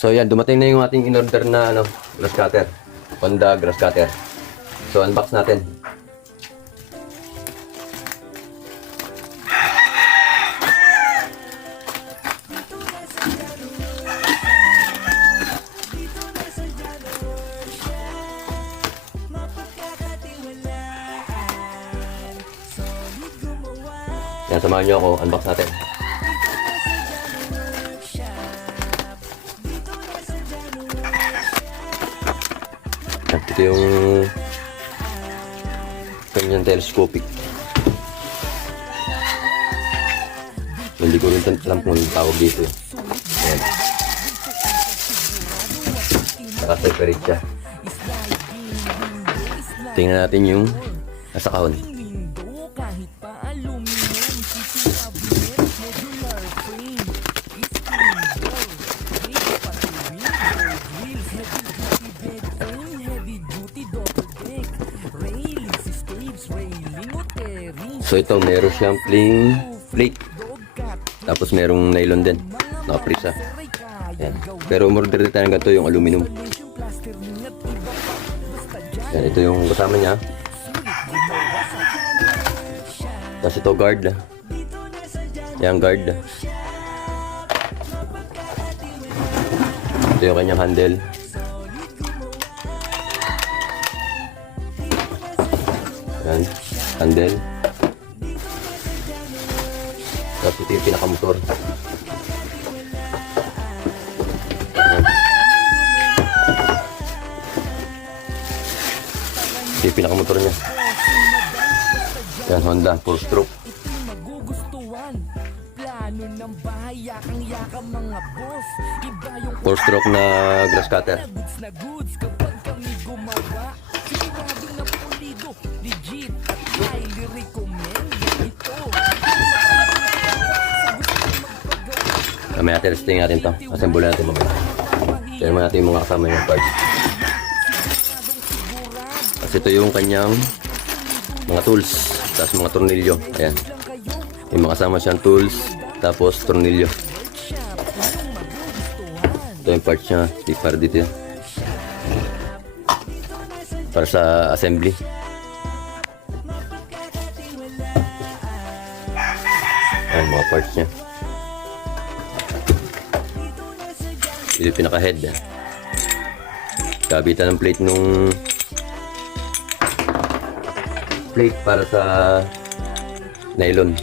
So yan, dumating na yung ating in-order na grass cutter. Honda grass cutter. So unbox natin. Yan, samahan nyo ako, unbox natin. Ito yung kanyang telescopic. Hindi ko rin alam kung yung tawag dito. Ayan. Naka-separate siya. Tingnan natin yung nasa kahon. So ito, meron siyang plain plate. Tapos merong nylon din. Nakaprisa. Yan. Pero umorder din tayo ng ganito, yung aluminum. Yan, ito yung kasama niya. Tapos ito guard. Yan, guard. Ito yung kanyang handle. Yan, handle. Tapos ito yung pinakamotor. Ayan. Ito yung pinakamotor niya. Yan, Honda 4-stroke. 4-stroke na grass cutter. Mamaya testing natin to. Assemble natin mamaya. Tignan natin yung mga kasama yung parts. Kasi ito yung kanyang mga tools. Tapos mga tornilyo. Ayan. Yung mga kasama siyang tools. Tapos tornilyo. Ito yung parts niya. Para dito yan. Para sa assembly. Ayan mga parts niya. Ito yung pinaka-head. Kabitan ng plate nung plate para sa nylon.